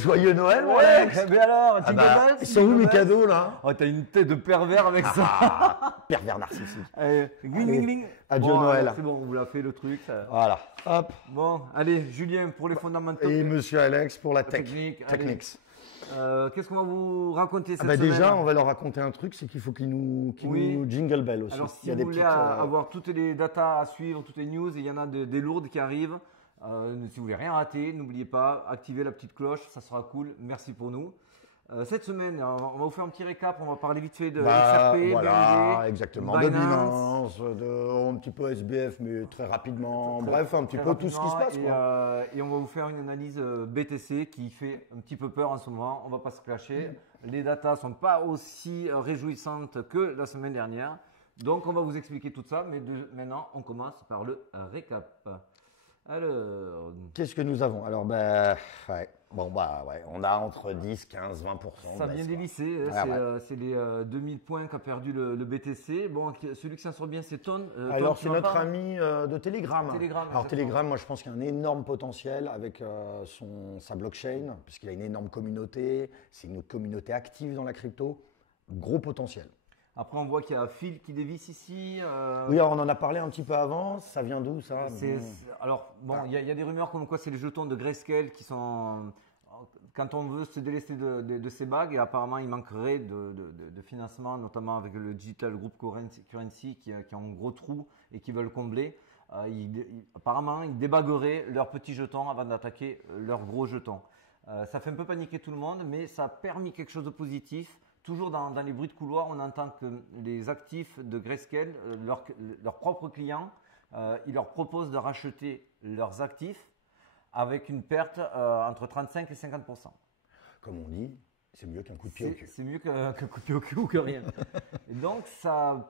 Joyeux Noël, mon Ouais, Alex. mais alors, Ah bah, ils sont où mes cadeaux là? Oh, t'as une tête de pervers avec ça. Pervers narcissique. Allez, gling, Allez, gling, gling. adieu Bon, Noël. alors, c'est bon, on vous l'a fait le truc. Ça. Voilà. Hop. Bon, allez, Julien, pour les fondamentaux. Et Monsieur Alex pour la tech. Technique, allez. Technics. Qu'est-ce qu'on va vous raconter cette Ah bah semaine? déjà, on va leur raconter un truc, c'est qu'il faut qu'ils nous jingle bell aussi. Alors, Il y si a vous des voulez petites, avoir toutes les datas à suivre, toutes les news, il y en a des lourdes qui arrivent. Si vous voulez rien rater, n'oubliez pas, activez la petite cloche, ça sera cool. Merci pour nous. Cette semaine, on va vous faire un petit récap. On va parler vite fait de XRP, voilà, BNB, exactement. De Binance, un petit peu SBF, mais très rapidement. Bref, un petit peu tout ce qui se passe. Et on va vous faire une analyse BTC qui fait un petit peu peur en ce moment. On va pas se clasher. Les datas sont pas aussi réjouissantes que la semaine dernière. Donc, on va vous expliquer tout ça. Mais maintenant, on commence par le récap. Alors, qu'est-ce que nous avons? Alors, on a entre 10, 15, 20%. Ça vient des lycées, c'est les 2000 points qu'a perdu le BTC. Bon, celui qui s'en sort bien, c'est Ton. Alors, c'est notre ami de Telegram. Alors, Telegram, moi, je pense qu'il y a un énorme potentiel avec sa blockchain, puisqu'il a une énorme communauté. C'est une communauté active dans la crypto. Gros potentiel. Après, on voit qu'il y a Phil qui dévisse ici. Oui, alors, on en a parlé un petit peu avant. Ça vient d'où, ça? Alors, bon, il y a des rumeurs comme quoi c'est les jetons de Grayscale qui sont… Quand on veut se délester de ces bagues, et apparemment, il manquerait de financement, notamment avec le Digital Group Currency qui a un gros trou et qui veulent combler. Apparemment, ils débagueraient leurs petits jetons avant d'attaquer leurs gros jetons. Ça fait un peu paniquer tout le monde, mais ça a permis quelque chose de positif. Toujours dans les bruits de couloir, on entend que les actifs de Grayscale, leurs propres clients, ils leur proposent de racheter leurs actifs avec une perte entre 35 et 50%. Comme on dit, c'est mieux qu'un coup de pied au cul. C'est mieux qu'un coup de pied au cul ou que rien. Et donc, ça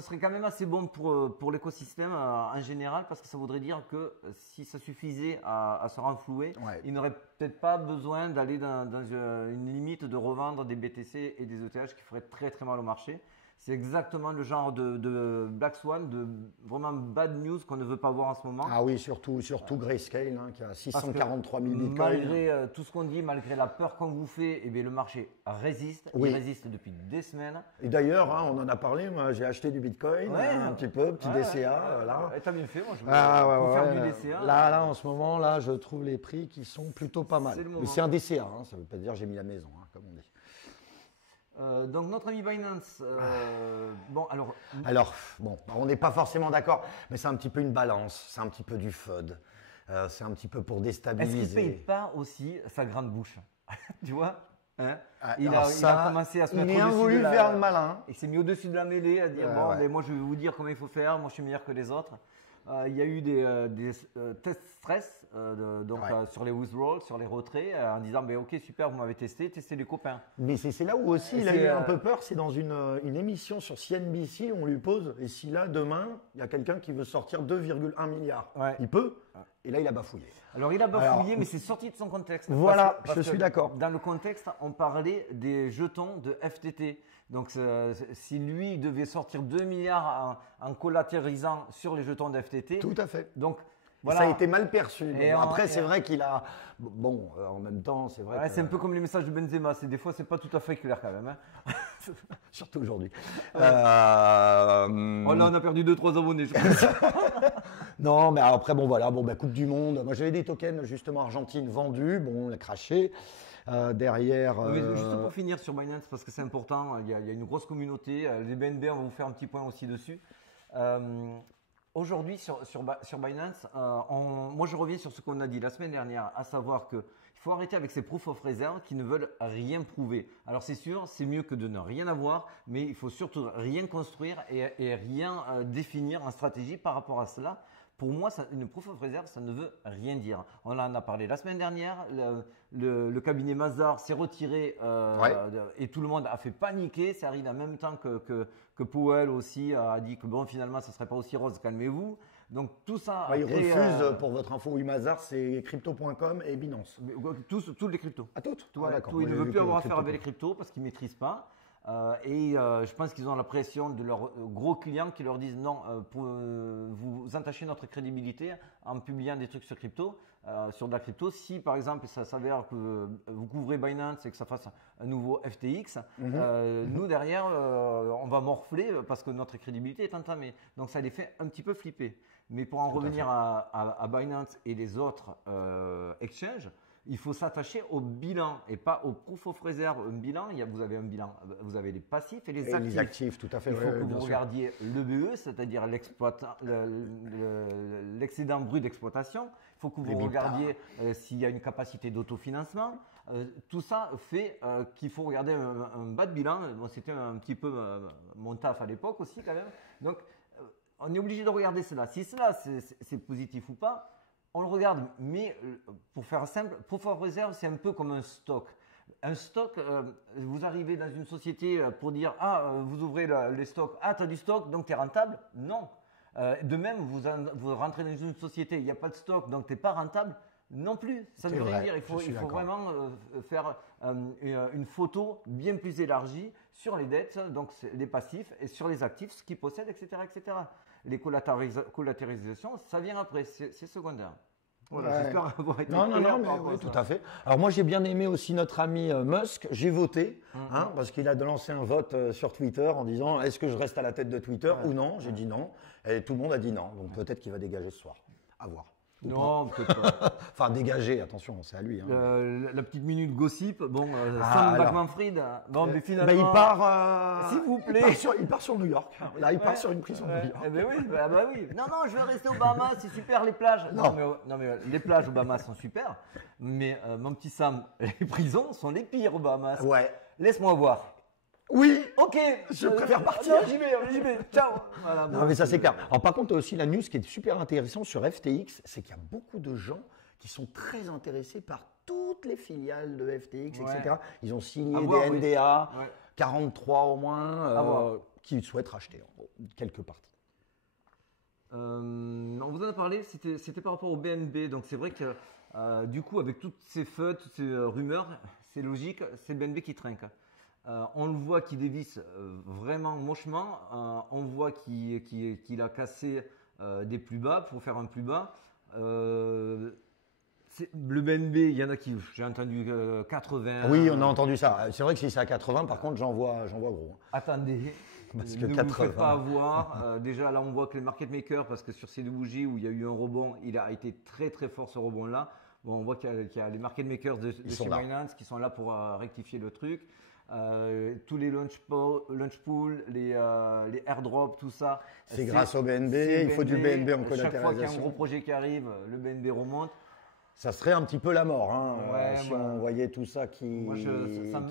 serait quand même assez bon pour l'écosystème en général, parce que ça voudrait dire que si ça suffisait à se renflouer, il n'aurait peut-être pas besoin d'aller dans une limite de revendre des BTC et des ETH qui feraient très très mal au marché. C'est exactement le genre de Black Swan, de vraiment bad news qu'on ne veut pas voir en ce moment. Ah oui, surtout Grayscale, qui a 643 000 bitcoins. Malgré tout ce qu'on dit, malgré la peur qu'on vous fait, eh bien, le marché résiste. Il résiste depuis des semaines. Et d'ailleurs, on en a parlé, moi j'ai acheté du bitcoin, un petit DCA. Là. T'as bien fait, moi je veux faire du DCA. Là, en ce moment, là, je trouve les prix qui sont plutôt pas mal. Mais c'est un DCA, ça ne veut pas dire j'ai mis la maison, comme on dit. Donc notre ami Binance, on n'est pas forcément d'accord, mais c'est un petit peu une balance, c'est un petit peu du FUD, c'est un petit peu pour déstabiliser. Est-ce qu'il ne paye pas aussi sa grande bouche? Tu vois, hein? Il a commencé à se mettre au-dessus voulu faire le malin. Il s'est mis au-dessus de la mêlée à dire mais moi je vais vous dire comment il faut faire, moi je suis meilleur que les autres. Il y a eu des tests stress sur les withdrawals, sur les retraits, en disant ok super, vous m'avez testé, testez les copains. Mais c'est là où aussi il a eu un peu peur, c'est dans une émission sur CNBC, on lui pose et si là demain il y a quelqu'un qui veut sortir 2,1 milliards, il peut. Et là il a bafouillé. Alors il a bafouillé, mais c'est sorti de son contexte. Voilà, je suis d'accord. Dans le contexte, on parlait des jetons de FTT. Donc, si lui devait sortir 2 milliards en collatéralisant sur les jetons de FTT. Tout à fait. Donc, voilà. Ça a été mal perçu. Après, c'est vrai qu'il a. Bon, en même temps, c'est vrai. C'est un peu comme les messages de Benzema. Des fois, c'est pas tout à fait clair quand même. Hein. Surtout aujourd'hui. Là, on a perdu 2-3 abonnés, je pense. Non, mais après, Coupe du Monde. Moi, j'avais des tokens, justement, Argentine vendus. Bon, on l'a craché. Derrière. Juste pour finir sur Binance, parce que c'est important, il y a une grosse communauté. Les BNB, on va vous faire un petit point aussi dessus. Aujourd'hui, sur Binance, moi je reviens sur ce qu'on a dit la semaine dernière, à savoir qu'il faut arrêter avec ces proof of reserve qui ne veulent rien prouver. Alors c'est sûr, c'est mieux que de ne rien avoir, mais il faut surtout rien construire et rien définir en stratégie par rapport à cela. Pour moi, une proof of reserve, ça ne veut rien dire. On en a parlé la semaine dernière. Le cabinet Mazars s'est retiré et tout le monde a fait paniquer. Ça arrive en même temps que Powell aussi a dit que bon, finalement, ce serait pas aussi rose. Calmez-vous. Donc tout ça. Il refuse, pour votre info, oui, Mazars, c'est crypto.com et Binance. Tous les cryptos. Ah, toutes. Tout, il ne veut plus avoir affaire avec les cryptos parce qu'il ne maîtrise pas. Je pense qu'ils ont la pression de leurs gros clients qui leur disent non, vous entachez notre crédibilité en publiant des trucs sur crypto, sur de la crypto. Si par exemple ça s'avère que vous couvrez Binance et que ça fasse un nouveau FTX, nous derrière on va morfler parce que notre crédibilité est entamée. Donc ça les fait un petit peu flipper. Mais pour en revenir à Binance et les autres exchanges, il faut s'attacher au bilan et pas au proof of reserve. Un bilan, vous avez un bilan, vous avez les passifs et les actifs. Les actifs, tout à fait. Il faut que vous regardiez l'EBE, c'est-à-dire l'excédent brut d'exploitation. Il faut que vous regardiez s'il y a une capacité d'autofinancement. Tout ça fait qu'il faut regarder un bas de bilan. Bon, c'était un petit peu mon taf à l'époque aussi quand même. Donc, on est obligé de regarder cela. Si cela, c'est positif ou pas, on le regarde, mais pour faire simple, proof of reserve, c'est un peu comme un stock. Un stock, vous arrivez dans une société pour dire « Ah, vous ouvrez les stocks. Ah, tu as du stock, donc tu es rentable ?» Non. De même, vous rentrez dans une société, il n'y a pas de stock, donc tu n'es pas rentable non plus. Ça ne veut rien dire. Il faut vraiment faire une photo bien plus élargie sur les dettes, donc les passifs, et sur les actifs, ce qu'ils possèdent, etc., etc. Les collatéralisations, ça vient après, c'est secondaire. Voilà, j'espère avoir été clair. Non, mais oui, tout à fait. Alors moi, j'ai bien aimé aussi notre ami Musk. J'ai voté, parce qu'il a lancé un vote sur Twitter en disant est-ce que je reste à la tête de Twitter ou non. J'ai dit non. Et tout le monde a dit non. Donc peut-être qu'il va dégager ce soir. À voir. Non, peut-être pas. Enfin, dégager, attention, c'est à lui. La petite minute gossip, bon, Sam Bankman-Fried, bon, mais finalement… il part… s'il vous plaît… Il part sur New York. Là, il part sur une prison de New York. Ben oui, oui. Non, je veux rester au Bahamas, c'est super les plages. Non, mais les plages au Bahamas sont super. Mais mon petit Sam, les prisons sont les pires au Bahamas. Ouais. Laisse-moi voir. Oui. Ok. Je préfère partir. J'y vais. Ciao. Voilà, non, mais ça c'est clair. Alors par contre, aussi la news qui est super intéressante sur FTX, c'est qu'il y a beaucoup de gens qui sont très intéressés par toutes les filiales de FTX, etc. Ils ont signé des NDA, 43 au moins, qui souhaitent racheter quelques parties. On vous en a parlé, c'était par rapport au BNB. Donc c'est vrai que du coup, avec toutes ces feux, toutes ces rumeurs, c'est logique, c'est le BNB qui trinque. On le voit qui dévisse vraiment mochement. On voit qu'il a cassé des plus bas pour faire un plus bas. Le BNB, il y en a qui, j'ai entendu 80. Oui, on a entendu ça. C'est vrai que si c'est à 80, par contre, j'en vois gros. Attendez. Parce que ne 80. vous faites pas avoir. Déjà, là, on voit que les market makers, parce que sur ces deux bougies où il y a eu un rebond, il a été très très fort ce rebond-là. Bon, on voit qu'il y a les market makers de chez Binance qui sont là pour rectifier le truc. Tous les launch pool, les airdrops, tout ça. C'est grâce au BNB, il faut du BNB en collatéralisation. Chaque fois qu'il y a un gros projet qui arrive, le BNB remonte. Ça serait un petit peu la mort, si on voyait tout ça qui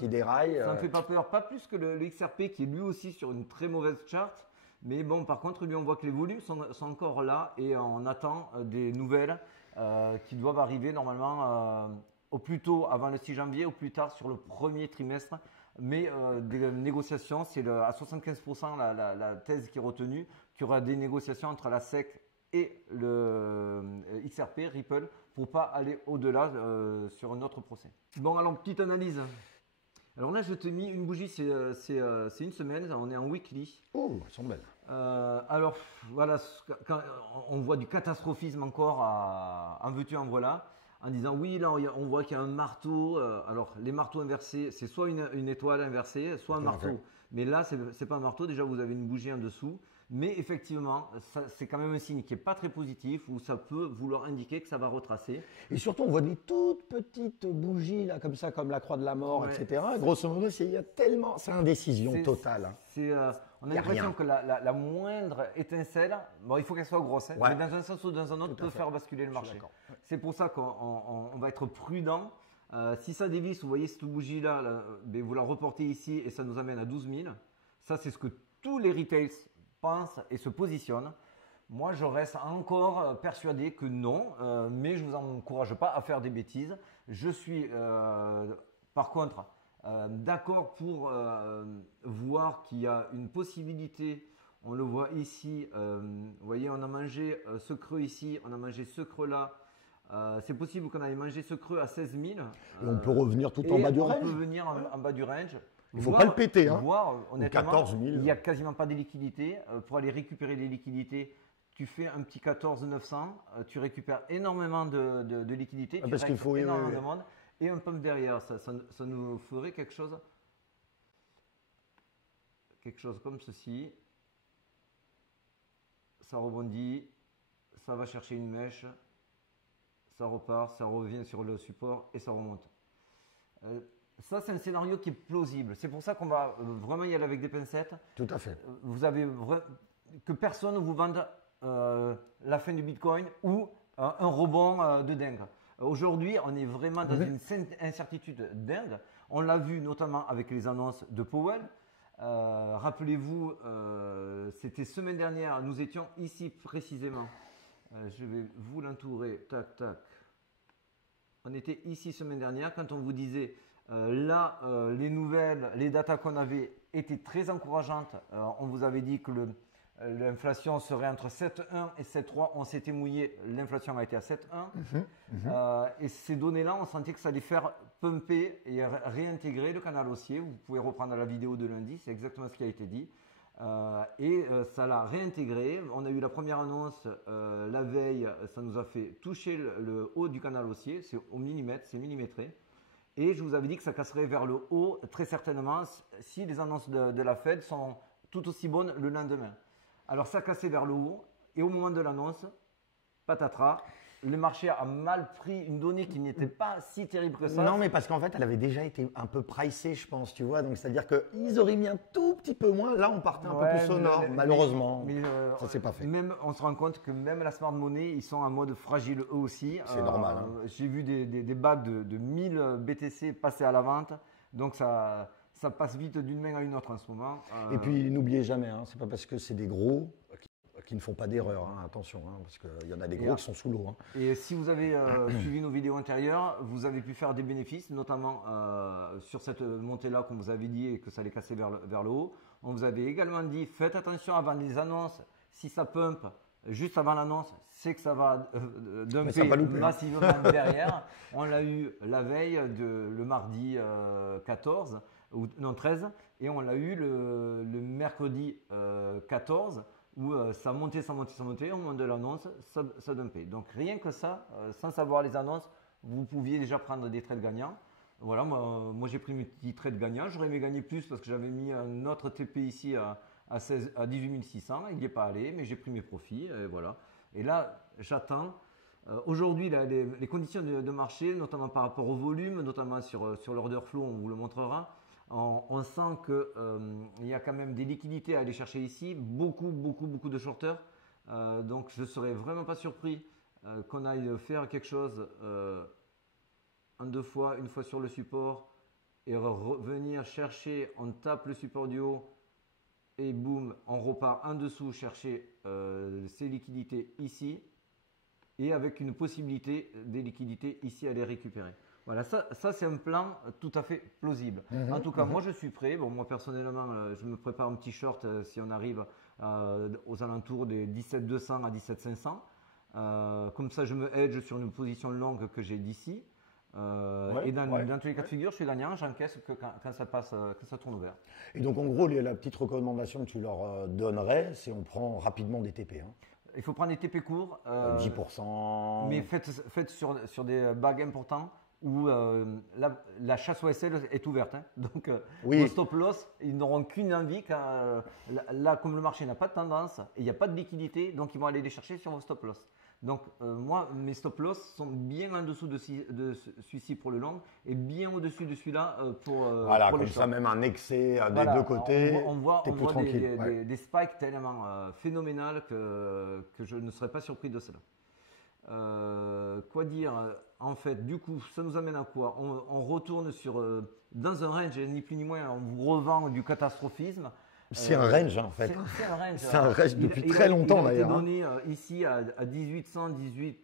déraille. Ça ne me fait pas peur, pas plus que le XRP qui est lui aussi sur une très mauvaise chart. Mais bon, par contre, lui, on voit que les volumes sont encore là et on attend des nouvelles qui doivent arriver normalement au plus tôt avant le 6 janvier, au plus tard sur le premier trimestre. Mais des négociations, c'est à 75% la thèse qui est retenue, qu'il y aura des négociations entre la SEC et le XRP, Ripple, pour pas aller au-delà sur un autre procès. Bon, alors, petite analyse. Alors là, je te mis une bougie, c'est une semaine, on est en weekly. Oh, elles sont belles. Alors, voilà, quand on voit du catastrophisme encore en veux-tu, en voilà. En disant oui, là on voit qu'il y a un marteau. Alors les marteaux inversés, c'est soit une étoile inversée, soit un marteau. Mais là, c'est pas un marteau. Déjà, vous avez une bougie en dessous. Mais effectivement, c'est quand même un signe qui n'est pas très positif, où ça peut vouloir indiquer que ça va retracer. Et surtout, on voit des toutes petites bougies là, comme ça, comme la croix de la mort, etc. Et grosso modo, il y a tellement, c'est indécision totale. On a l'impression que la moindre étincelle, bon, il faut qu'elle soit grosse, mais dans un sens ou dans un autre, peut faire basculer le marché. C'est pour ça qu'on va être prudent. Si ça dévisse, vous voyez cette bougie-là, vous la reportez ici et ça nous amène à 12 000. Ça, c'est ce que tous les retails pensent et se positionnent. Moi, je reste encore persuadé que non, mais je ne vous encourage pas à faire des bêtises. Je suis, par contre, d'accord pour voir qu'il y a une possibilité. On le voit ici, vous voyez, on a mangé ce creux ici, on a mangé ce creux là. C'est possible qu'on aille manger ce creux à 16 000. Et on peut revenir tout en bas du range. On peut venir en bas du range. Il ne faut pas le péter. Hein. Honnêtement, 14 000. Il n'y a quasiment pas de liquidité. Pour aller récupérer les liquidités, tu fais un petit 14 900, tu récupères énormément de liquidités, tu récupères énormément de monde, et un pump derrière. Ça nous ferait quelque chose comme ceci. Ça rebondit, ça va chercher une mèche, ça repart, ça revient sur le support et ça remonte. Ça, c'est un scénario qui est plausible. C'est pour ça qu'on va vraiment y aller avec des pincettes. Tout à fait. Que personne ne vous vende la fin du Bitcoin ou un rebond de dingue. Aujourd'hui, on est vraiment dans une incertitude dingue. On l'a vu notamment avec les annonces de Powell. Rappelez-vous, c'était semaine dernière, nous étions ici précisément. Je vais vous l'entourer. Tac, tac. On était ici semaine dernière quand on vous disait les nouvelles, les datas qu'on avait étaient très encourageantes. On vous avait dit que l'inflation serait entre 7,1 et 7,3. On s'était mouillé, l'inflation a été à 7,1. Et ces données-là, on sentait que ça allait faire pumper et réintégrer le canal haussier. Vous pouvez reprendre la vidéo de lundi, c'est exactement ce qui a été dit. Ça l'a réintégré. On a eu la première annonce la veille, ça nous a fait toucher le haut du canal haussier, c'est au millimètre, c'est millimétré. Et je vous avais dit que ça casserait vers le haut très certainement si les annonces de la Fed sont tout aussi bonnes le lendemain. Alors ça a cassé vers le haut et au moment de l'annonce, patatras, le marché a mal pris une donnée qui n'était pas si terrible que ça. Non, mais parce qu'en fait, elle avait déjà été un peu pricée, je pense, tu vois. Donc, c'est-à-dire qu'ils auraient mis un tout petit peu moins. Là, on partait un peu plus au nord, malheureusement. Ça s'est pas fait. Même, on se rend compte que même la smart money, ils sont en mode fragile eux aussi. C'est normal. Hein. J'ai vu des bagues de 1000 BTC passer à la vente. Donc, ça passe vite d'une main à une autre en ce moment. Et puis, n'oubliez jamais, hein, c'est pas parce que c'est des gros qui ne font pas d'erreur, hein, attention, hein, parce qu'il y en a des gros qui sont sous l'eau. Hein. Et si vous avez suivi nos vidéos antérieures, vous avez pu faire des bénéfices, notamment sur cette montée-là qu'on vous avait dit et que ça allait casser vers le haut. On vous avait également dit, faites attention avant les annonces, si ça pump juste avant l'annonce, c'est que ça va dumper massivement derrière. On l'a eu la veille, le mardi 14, ou non 13, et on l'a eu le mercredi 14, où ça montait, au moment de l'annonce, ça dumpait. Donc rien que ça, sans savoir les annonces, vous pouviez déjà prendre des trades gagnants. Voilà, moi j'ai pris mes petits trades gagnants. J'aurais aimé gagner plus parce que j'avais mis un autre TP ici à 18 600. Il n'y est pas allé, mais j'ai pris mes profits. Et voilà. Et là, j'attends. Aujourd'hui, les conditions de marché, notamment par rapport au volume, notamment sur l'order flow, on vous le montrera. On sent qu'il y a quand même des liquidités à aller chercher ici, beaucoup de shorters. Donc je ne serais vraiment pas surpris qu'on aille faire quelque chose en deux fois, une fois sur le support et revenir chercher, on tape le support du haut et boum, on repart en dessous chercher ces liquidités ici et avec une possibilité des liquidités ici à les récupérer. Voilà, ça c'est un plan tout à fait plausible. En tout cas, moi je suis prêt. Bon, moi personnellement, je me prépare un petit short si on arrive aux alentours des 17 200 à 17 500. Comme ça, je me hedge sur une position longue que j'ai d'ici. Et dans tous les cas de figure, je suis gagnant, j'encaisse quand ça passe, quand ça tourne vert. Et donc en gros, la petite recommandation que tu leur donnerais, c'est on prend rapidement des TP. Hein. Il faut prendre des TP courts. 10%. Mais faites sur des bagues importants où la chasse au SL est ouverte. Hein. Donc, vos stop loss, ils n'auront qu'une envie. Là, comme le marché n'a pas de tendance et il n'y a pas de liquidité, donc ils vont aller les chercher sur vos stop loss. Donc, moi, mes stop loss sont bien en dessous de celui-ci pour le long et bien au-dessus de celui-là pour voilà, pour comme les ça, même un excès des deux côtés. On voit tranquille. Des spikes tellement phénoménales que je ne serais pas surpris de cela. Quoi dire? En fait, du coup, ça nous amène à quoi? On retourne dans un range, ni plus ni moins, on vous revend du catastrophisme. C'est un range, en fait. C'est un range. C'est un range depuis très longtemps, d'ailleurs. Il a été donné ici à 1800,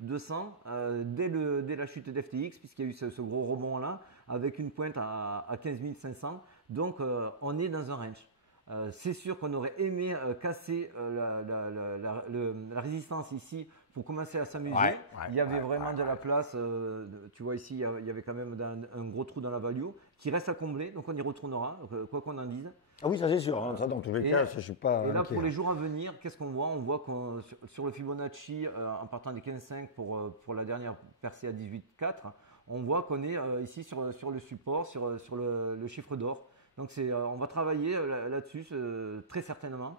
200 dès la chute d'FTX, puisqu'il y a eu ce gros rebond-là, avec une pointe à 15 500. Donc, on est dans un range. C'est sûr qu'on aurait aimé casser la résistance ici faut commencer à s'amuser. Il y avait vraiment de la place. Tu vois ici, il y avait quand même un gros trou dans la value qui reste à combler. Donc on y retournera, quoi qu'on en dise. Ah oui, ça c'est sûr. Hein, ça dans tous les cas, je suis pas. Et là, pour les jours à venir, qu'est-ce qu'on voit? On voit que sur le Fibonacci, en partant des 15,5 pour la dernière percée à 18,4, on voit qu'on est ici sur le support, sur le chiffre d'or. Donc on va travailler là-dessus très certainement.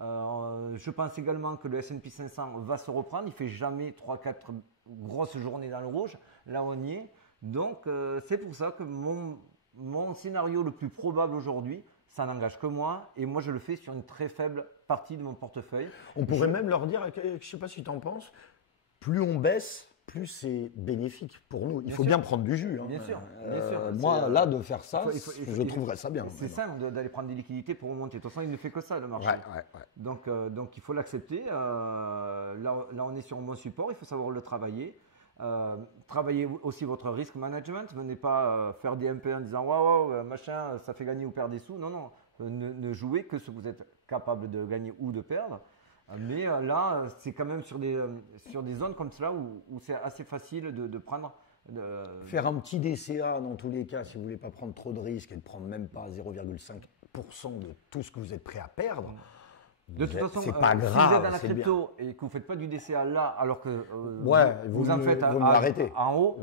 Je pense également que le S&P 500 va se reprendre. Il ne fait jamais 3-4 grosses journées dans le rouge. Là, on y est. Donc, c'est pour ça que mon scénario le plus probable aujourd'hui, ça n'engage que moi. Et moi, je le fais sur une très faible partie de mon portefeuille. On pourrait même leur dire, je ne sais pas si tu en penses, plus on baisse, plus c'est bénéfique pour nous. Il faut bien prendre du jus. Hein. Bien sûr. Moi, là, de faire ça, je trouverais ça bien. C'est simple d'aller prendre des liquidités pour remonter. De toute façon, il ne fait que ça, le marché. Donc, il faut l'accepter. Là, on est sur un bon support. Il faut savoir le travailler. Travaillez aussi votre risk management. Venez pas faire des MP en disant waouh, machin, ça fait gagner ou perdre des sous. Non. Ne jouez que ce que vous êtes capable de gagner ou de perdre. Mais là, c'est quand même sur des zones comme cela où c'est assez facile de prendre. Faire un petit DCA dans tous les cas, si vous ne voulez pas prendre trop de risques et de prendre même pas 0,5% de tout ce que vous êtes prêt à perdre. De toute façon, c'est pas grave, si vous êtes dans la crypto et que vous ne faites pas du DCA là, alors que vous en faites en haut,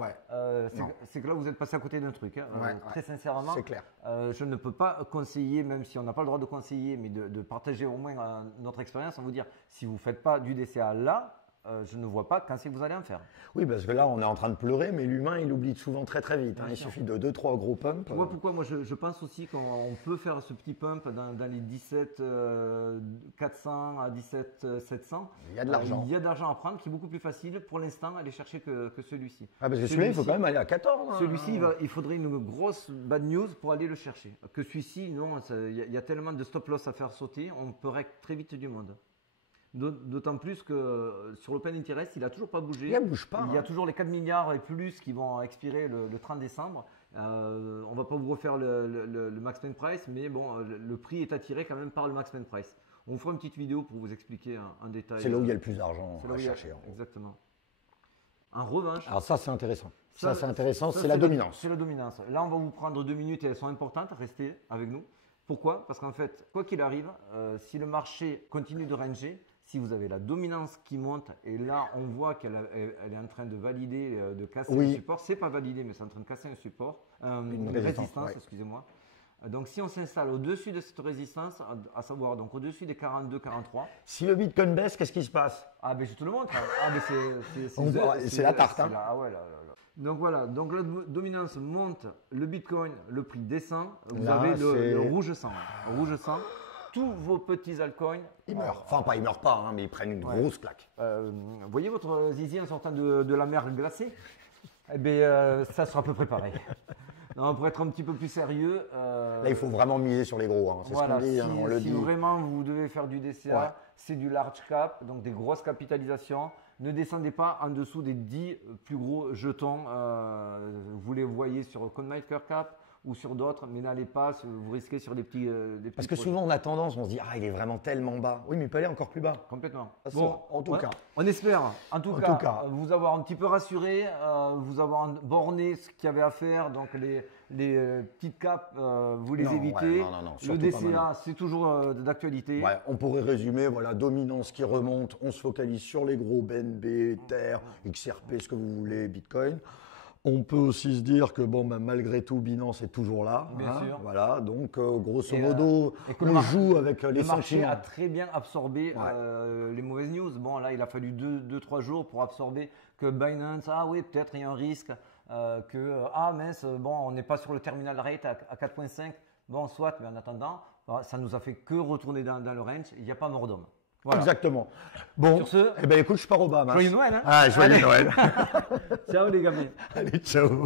c'est que là vous êtes passé à côté d'un truc. Hein. Très sincèrement, c'est clair. Je ne peux pas conseiller, même si on n'a pas le droit de conseiller, mais de partager au moins notre expérience, en vous dire, si vous ne faites pas du DCA là, je ne vois pas quand c'est que vous allez en faire. Oui, parce que là, on est en train de pleurer, mais l'humain, il oublie souvent très très vite. Hein. Il suffit de 2-3 gros pumps. Tu vois pourquoi moi je pense aussi qu'on peut faire ce petit pump dans les 17 400 à 17 700. Il y a de l'argent. Il y a de l'argent à prendre qui est beaucoup plus facile pour l'instant à aller chercher que celui-ci. Ah, parce que celui-là, il faut quand même aller à 14. Hein. Celui-ci, il faudrait une grosse bad news pour aller le chercher. Que celui-ci, non, il y a tellement de stop loss à faire sauter, on peut rec très vite du monde. D'autant plus que sur l'Open Interest, il n'a toujours pas bougé. Il ne bouge pas. Il y a toujours les 4 milliards et plus qui vont expirer le 30 décembre. On ne va pas vous refaire le Max Pain Price, mais bon, le prix est attiré quand même par le Max Pain Price. On fera une petite vidéo pour vous expliquer en détail. C'est là où il y a le plus d'argent à chercher. Exactement. En revanche. Alors ça, c'est intéressant. Ça, c'est intéressant, c'est la dominance. C'est la dominance. Là, on va vous prendre 2 minutes et elles sont importantes. Restez avec nous. Pourquoi? Parce qu'en fait, quoi qu'il arrive, si le marché continue de ranger, si vous avez la dominance qui monte, et là on voit qu'elle est en train de valider, de casser un support, c'est pas validé, mais c'est en train de casser un support, une résistance, excusez-moi. Donc si on s'installe au-dessus de cette résistance, à savoir donc au-dessus des 42-43. Si le Bitcoin baisse, qu'est-ce qui se passe? Ah ben je te le montre. Ah ben c'est la tarte. Hein. Ah ouais, là. Donc voilà, donc la dominance monte, le Bitcoin, le prix descend, vous avez le rouge sang. Rouge sang. Tous vos petits altcoins, ils meurent. Enfin, ils meurent pas, hein, mais ils prennent une grosse claque. Voyez votre zizi en sortant de la mer glacée? Eh bien, ça sera à peu près pareil. Non, pour être un petit peu plus sérieux. Là, il faut vraiment miser sur les gros. Hein. C'est voilà, ce qu'on dit, on le dit. Si vraiment vous devez faire du DCA, c'est du large cap, donc des grosses capitalisations. Ne descendez pas en dessous des 10 plus gros jetons. Vous les voyez sur CoinMarketCap ou sur d'autres, mais n'allez pas, vous risquez sur des petits Parce que souvent on a tendance, on se dit, il est vraiment tellement bas. Oui, mais il peut aller encore plus bas. Complètement. Bon, en tout cas. On espère, en tout cas, vous avoir un petit peu rassuré, vous avoir borné ce qu'il y avait à faire. Donc les petites capes, vous les évitez. Non, le DCA, c'est toujours d'actualité. Ouais, on pourrait résumer, voilà, dominance qui remonte, on se focalise sur les gros BNB, Ether, XRP, ce que vous voulez, Bitcoin. On peut aussi se dire que malgré tout, Binance est toujours là. Bien sûr. Voilà, donc grosso modo, on joue avec les sentiments. Le marché a très bien absorbé les mauvaises news. Bon, là, il a fallu 2-3 jours pour absorber que Binance, peut-être il y a un risque, on n'est pas sur le terminal rate à 4,5. Bon, soit, mais en attendant, ça nous a fait que retourner dans le range. Il n'y a pas mort d'homme. Voilà. Exactement. Bon, sur ce, écoute, je pars au bas. Joyeux Noël. Hein. Joyeux Noël. Ciao les gamins. Allez, ciao.